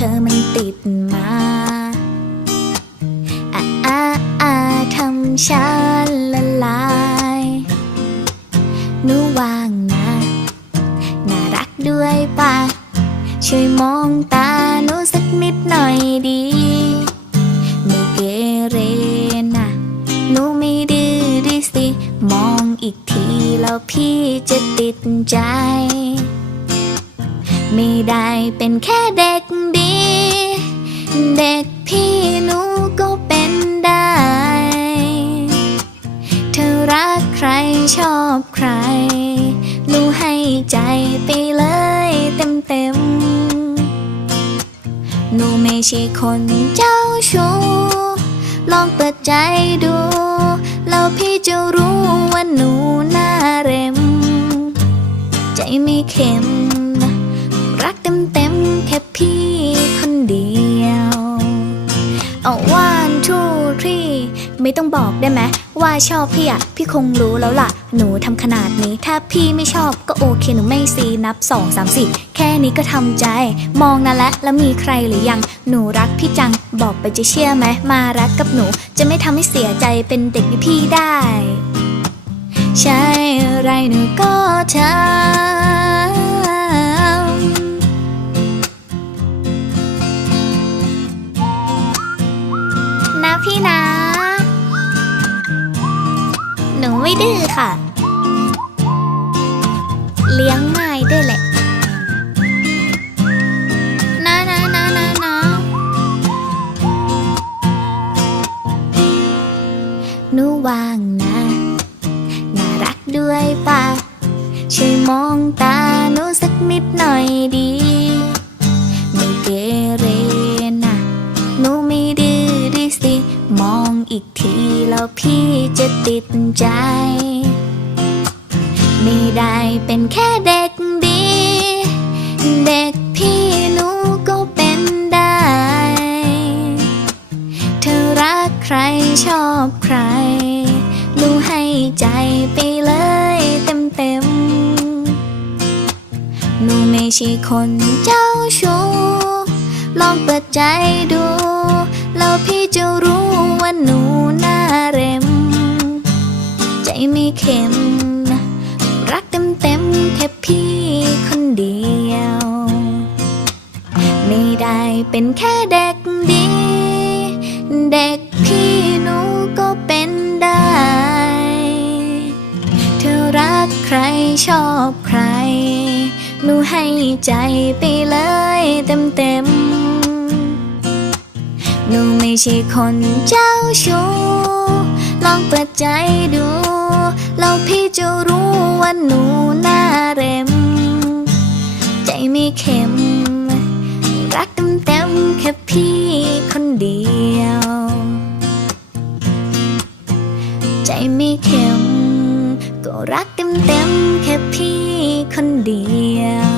เธอมันติดมาอ่าอ่าอ่าทำฉันละลายหนูว่างนะน่ารักด้วยปะช่วยมองตาหนูสักนิดหน่อยดี ไม่เกเรนะหนูไม่ดื้อดิสิ มองอีกทีแล้วพี่จะติดใจ ไม่ได้เป็นแค่เด็ก เด็กพี่หนูก็เป็นได้ เธอรักใครชอบใคร หนูให้ใจไปเลยเต็มเต็มหนูไม่ใช่คนเจ้าชู้ ลองเปิดใจดู แล้วพี่จะรู้ว่าหนูน่าเร็ม ใจไม่เข็ม รักเต็มเต็มแค่พี่คน เอาว่านทูทรีไม่ต้องบอกได้ไหมว่าชอบพี่อะพี่คงรู้แล้วล่ะ หนูทำขนาดนี้ ถ้าพี่ไม่ชอบก็โอเคหนูไม่ซีนับสองสามสี่แค่นี้ก็ทำใจ มองนั่นแหละแล้วมีใครหรือยัง หนูรักพี่จังบอกไปจะเชื่อไหมมารักกับหนู จะไม่ทำให้เสียใจเป็นเด็กพี่ได้ ใช่อะไรหนูก็ทำ พี่นะ หนูไม่ดื้อค่ะ เลี้ยงง่ายด้วยแหละนะนะนะนะนะหนูว่างนะ น่ารักด้วยปะช่วยมองตาหนูสักนิดหน่อยดี ไม่เก แล้วพี่จะติดใจ ไม่ได้เป็นแค่เด็กดี เด็กพี่หนูก็เป็นได้ เธอรักใครชอบใครหนูให้ใจไปเลยเต็มเต็มหนูไม่ใช่คนเจ้าชู้ลองเปิดใจดู แล้วพี่จะ เข็ม รักเต็มเต็มแค่พี่คนเดียว ไม่ได้เป็นแค่เด็กดี เด็กพี่หนูก็เป็นได้ เธอรักใครชอบใคร หนูให้ใจไปเลยเต็มเต็มหนูไม่ใช่คนเจ้าชู้ลองเปิดใจดู ว่าหนูหน้าเร็ม ใจไม่เข็ม รักเต็มเต็มแค่พี่คนเดียว ใจไม่เข็ม ก็รักเต็มเต็มแค่พี่คนเดียว